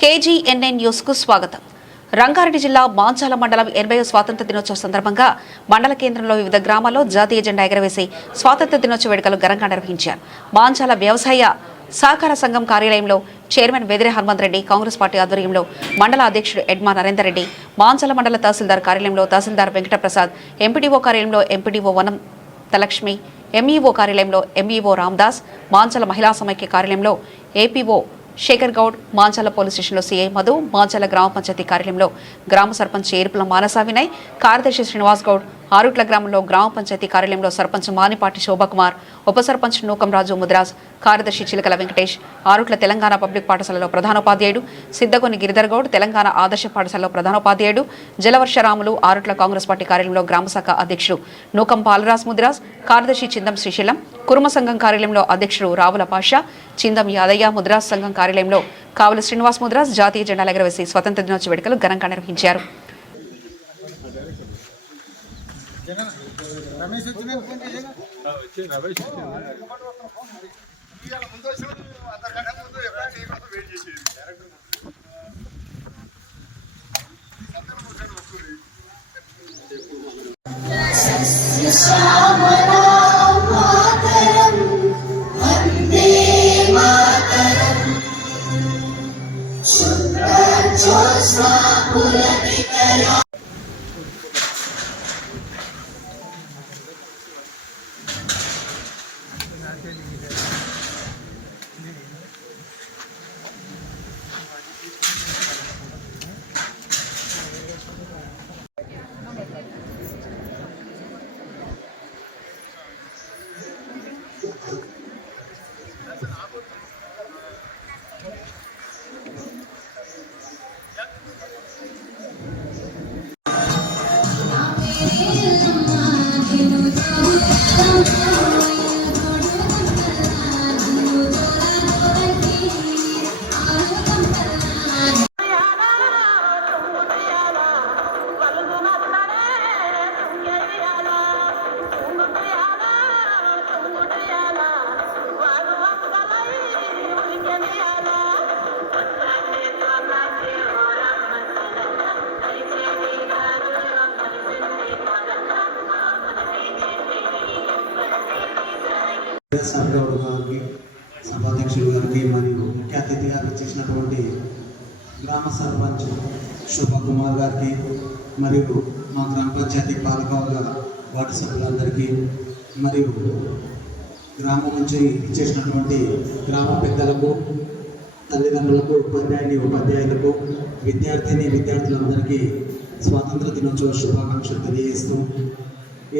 కేజీఎన్ఎన్ news కు స్వాగతం. రంగారెడ్డి జిల్లా మాంచాల మండలం 80వ స్వాతంత్ర దినోత్సవ సందర్భంగా మండల కేంద్రంలో వివిధ గ్రామాల్లో జాతీయ జెండా ఎగరవేసి స్వాతంత్ర దినోత్సవ వేడుకలు ఘనంగా నిర్వహించారు. మాంచాల వ్యవసాయ సహకార సంఘం కార్యాలయంలో చైర్మన్ వెదిరే హనుమంత్ రెడ్డి, కాంగ్రెస్ పార్టీ ఆధ్వర్యంలో మండల అధ్యక్షుడు ఎడ్మా నరేందర్ రెడ్డి, మాంచాల మండల తహసీల్దార్ కార్యాలయంలో తహసీల్దార్ వెంకటప్రసాద్, ఎంపీడీఓ కార్యాలయంలో ఎంపీడీఓ వనం తలక్ష్మి, ఎంఈఓ కార్యాలయంలో ఎంఈఓ రామ్దాస్, మాంచాల మహిళా సమైక్య కార్యాలయంలో ఏపీఓ శేఖర్ గౌడ్, మాంచాల పోలీస్ స్టేషన్లో సీఐ మధు, మాంచాల గ్రామ పంచాయతీ కార్యాలయంలో గ్రామ సర్పంచ్ ఏర్పుల మానసా వినయ్, కార్యదర్శి శ్రీనివాస్ గౌడ్, ఆరుట్ల గ్రామంలో గ్రామ పంచాయతీ కార్యాలయంలో సర్పంచ్ మానిపాటి శోభకుమార్, ఉప సర్పంచ్ నూకం రాజు ముద్రాజ్, కార్యదర్శి చిలకల వెంకటేష్, ఆరుట్ల తెలంగాణ పబ్లిక్ పాఠశాలలో ప్రధానోపాధ్యాయుడు సిద్ధగొని గిరిధర్ గౌడ్, తెలంగాణ ఆదర్శ పాఠశాలలో ప్రధానోపాధ్యాయుడు జలవర్షరాములు, ఆరుట్ల కాంగ్రెస్ పార్టీ కార్యాలయంలో గ్రామ శాఖ అధ్యక్షుడు నూకం పాలరాజ్ ముద్రాజ్, కార్యదర్శి చిందం శ్రీశైలం, కుర్మ సంఘం కార్యాలయంలో అధ్యక్షుడు రావుల పాషా, చిందం యాదయ్య, ముద్రాజ్ సంఘం కార్యాలయంలో కావలి శ్రీనివాస్ ముద్రాజ్ జాతీయ జెండాలు ఎగరవేసి స్వతంత్ర దినోత్సవ వేడుకలు ఘనంగా నిర్వహించారు. గారికి, సభాధ్యక్షులు గారికి మరియు ముఖ్య అతిథిగా ఇచ్చేసినటువంటి గ్రామ సర్పంచ్ శోభకుమార్ గారికి మరియు మా గ్రామ పంచాయతీ పాలకవర్గ వార్డు సభ్యులందరికీ మరియు గ్రామం నుంచి ఇచ్చేసినటువంటి గ్రామ పెద్దలకు, తల్లిదండ్రులకు, ఉపాధ్యాయులకు, విద్యార్థులందరికీ స్వాతంత్ర దినోత్సవ శుభాకాంక్షలు తెలియజేస్తూ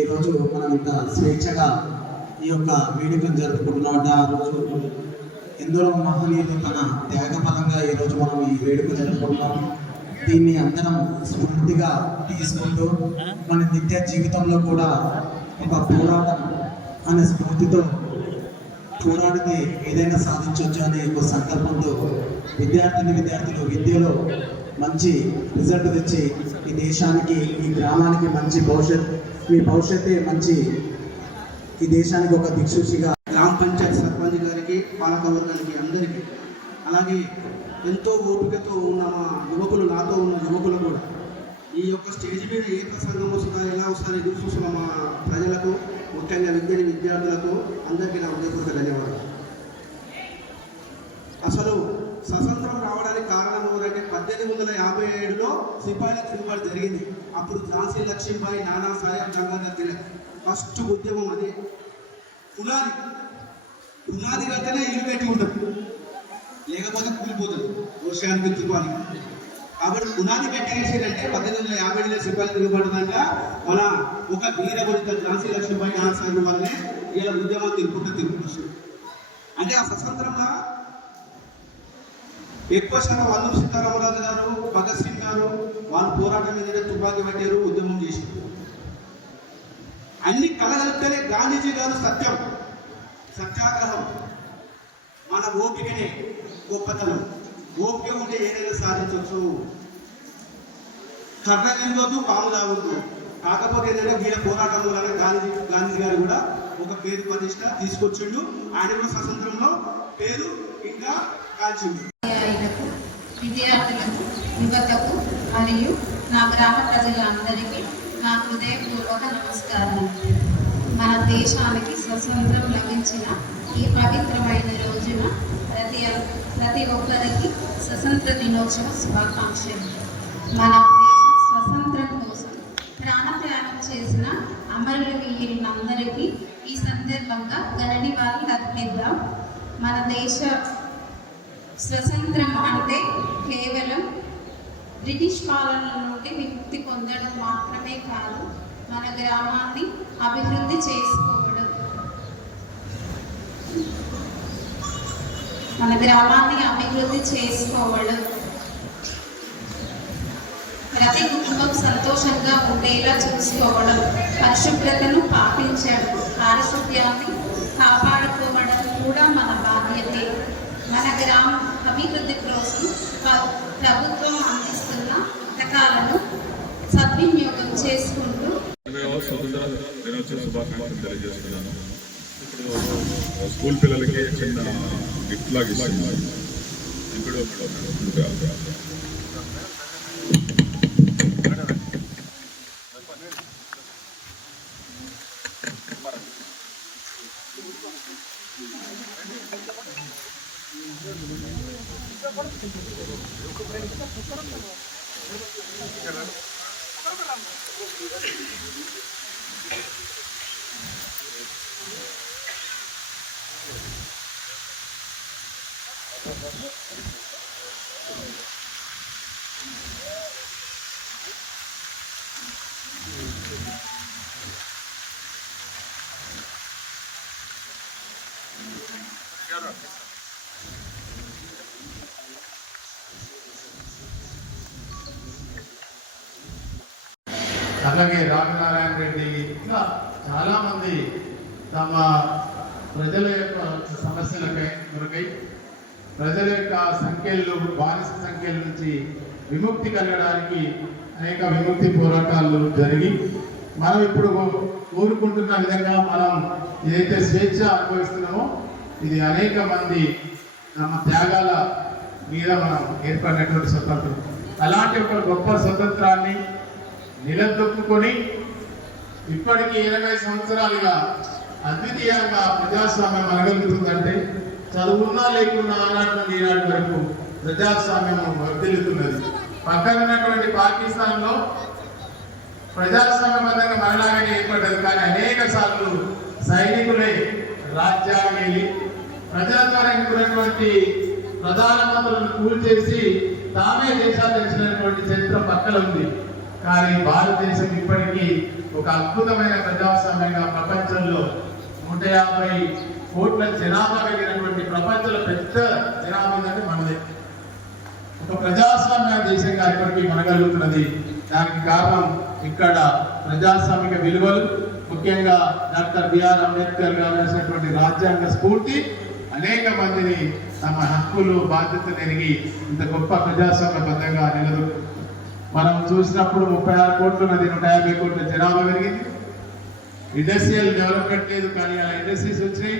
ఈరోజు మనం ఇంత స్వేచ్ఛగా ఈ యొక్క వేడుకను జరుపుకుంటున్నామంటే ఆ రోజు ఎందరో మహనీయులు తన త్యాగపరంగా ఈరోజు మనం ఈ వేడుక జరుపుకుంటున్నాం. దీన్ని అందరం స్ఫూర్తిగా తీసుకుంటూ మన నిత్య జీవితంలో కూడా ఒక పోరాటం అనే స్ఫూర్తితో పోరాడితే ఏదైనా సాధించవచ్చు అనే ఒక సంకల్పంతో విద్యార్థులు విద్యలో మంచి రిజల్ట్ తెచ్చి ఈ దేశానికి, ఈ గ్రామానికి మంచి మీ భవిష్యత్తే మంచి ఈ దేశానికి ఒక దిక్సూచిగా గ్రామ పంచాయతీ సర్పంచ్ గారికి, పాలకవర్గానికి అందరికీ, అలాగే ఎంతో ఓపికతో ఉన్న మా యువకులు, నాతో ఉన్న యువకులు కూడా ఈ యొక్క స్టేజ్ మీద ఏ ప్రసంగం వస్తుందా, ఎలా వస్తుందో ఎదురు చూస్తున్న మా ప్రజలకు, ముఖ్యంగా విద్యార్థులకు అందరికీ నా హృదయపూర్వక ధన్యవాదాలు. అసలు స్వతంత్రం రావడానికి కారణం ఎవరంటే 1857లో సిపాయిల తిరుగుబాటు జరిగింది. అప్పుడు ఝాన్సీ లక్ష్మీబాయి, నానా సాహెబ్ గంగాధర్ తిలక్ ఫస్ట్ ఉద్యమం. అది పునాది కంటేనే ఇల్లు పెట్టి ఉంటుంది, లేకపోతే కూలిపోతుంది వర్షానికి తుఫానికి. కాబట్టి పునాది కట్టేసేదంటే 1857లో సిపాయిల తిరుగుబాటుదాకా మన ఒక వీరవనిత ఝాన్సీ లక్ష్మీబాయి, నానా సాహెబ్ వల్లనే ఇలా ఉద్యమం తిరుగుతుంది. అంటే ఆ స్వతంత్రంలో ఎక్కువ శాతం అల్లూరి సీతారామరాజు గారు, భగత్ సింగ్ గారు వాళ్ళు పోరాటం మీద తుపాకీ పట్టారు, ఉద్యమం చేశారు. అన్ని కలగలిపితేనే గాంధీజీ గారు సత్యాగ్రహం, మన ఓపికనే గొప్పతనం. ఓపిక ఉంటే ఏదైనా సాధించవచ్చు. కర్ర నిలవద్దు, పాము తాగొద్దు. కాకపోతే ఏదైనా వీళ్ళ పోరాటం వల్ల గాంధీ గారు కూడా ఒక పేరు ప్రతిష్ట తీసుకొచ్చిండు. ఆయన కూడా స్వతంత్రంలో పేరు ఇంకా కాల్చిండు. విద్యార్థులకు, యువతకు మరియు నా గ్రామ ప్రజలందరికీ నా హృదయపూర్వక నమస్కారం. మన దేశానికి స్వతంత్రం లభించిన ఈ పవిత్రమైన రోజున ప్రతి ఒక్కరికి స్వతంత్ర దినోత్సవ శుభాకాంక్షలు. మన దేశ స్వతంత్రం కోసం ప్రాణత్యాగం చేసిన అమరుల వీరులందరికీ ఈ సందర్భంగా ఘననివాళులు అర్పిద్దాం. మన దేశ స్వతంత్రం అంటే కేవలం బ్రిటిష్ పాలన నుండి విముక్తి పొందడం మాత్రమే కాదు, మన గ్రామాన్ని అభివృద్ధి చేసుకోవడం. ప్రతి కుటుంబం సంతోషంగా ఉండేలా చూసుకోవడం, పరిశుభ్రతను పాటించడం, పారిశుద్ధ్యాన్ని కాపాడుకోవడం కూడా మన బాధ్యతే. మన గ్రామ అభివృద్ధి కోసం ప్రభుత్వం అందిస్తున్న పథకాలను సద్వినియోగం చేసుకుంటూ స్వతంత్ర దినోత్సవ శుభాకాంక్షలు తెలియజేస్తున్నాను. ఇప్పుడు స్కూల్ పిల్లలకి చిన్న గిఫ్ట్ లాగా ఇస్తున్నారు. ఇప్పుడు అలాగే రామనారాయణ రెడ్డి ఇట్లా చాలామంది తమ ప్రజల యొక్క సమస్యలకై కొరకై ప్రజల యొక్క సంఖ్యలు బానిస సంఖ్యల నుంచి విముక్తి కలగడానికి అనేక విముక్తి పోరాటాలు జరిగి మనం ఇప్పుడు కోరుకుంటున్న విధంగా మనం ఏదైతే స్వేచ్ఛ అనుభవిస్తున్నామో ఇది అనేక మంది తమ త్యాగాల మీద మనం ఏర్పడినటువంటి స్వతంత్రం. అలాంటి ఒక గొప్ప స్వతంత్రాన్ని నిలదొక్కుని ఇప్పటికీ 20 సంవత్సరాలుగా అద్వితీయంగా ప్రజాస్వామ్యం అనగలుగుతుందంటే చదువున్నా లేకున్నా ఆనాటి నుండి ఈనాటి వరకు ప్రజాస్వామ్యం వర్ధిల్లుతున్నది. పక్కన ఉన్నటువంటి పాకిస్తాన్లో ప్రజాస్వామ్యబద్ధంగా మనలాగానే ఏర్పడ్డది. కానీ అనేక సార్లు సైనికులే రాజ్యాన్ని వెళ్ళి ప్రజల ద్వారా ఎన్నుకున్నటువంటి ప్రధానమంత్రులను కూల్చేసి తామే దేశాలు తెచ్చినటువంటి చరిత్ర పక్కన ఉంది. కానీ భారతదేశం ఇప్పటికీ ఒక అద్భుతమైన ప్రజాస్వామ్యంగా ప్రపంచంలో 150 కోట్ల జనాభా కలిగినటువంటి ప్రపంచంలో పెద్ద జనాభా ఉందంటే మనదే. ఒక ప్రజాస్వామ్య దేశంగా ఇప్పటికీ మనగలుగుతున్నది. దానికి కారణం ఇక్కడ ప్రజాస్వామిక విలువలు, ముఖ్యంగా డాక్టర్ బిఆర్ అంబేద్కర్ గారు రాసినటువంటి రాజ్యాంగ స్ఫూర్తి అనేక మందిని తమ హక్కులు బాధ్యతలు ఎరిగి ఇంత గొప్ప ప్రజాస్వామ్యబద్ధంగా నిలదొక్కు. మనం చూసినప్పుడు 36 కోట్లు ఉన్నది, 150 కోట్ల జనాభా పెరిగింది. ఇండస్ట్రియల్ డెవలప్మెంట్ లేదు, కానీ అలా ఇండస్ట్రీస్ వచ్చినాయి.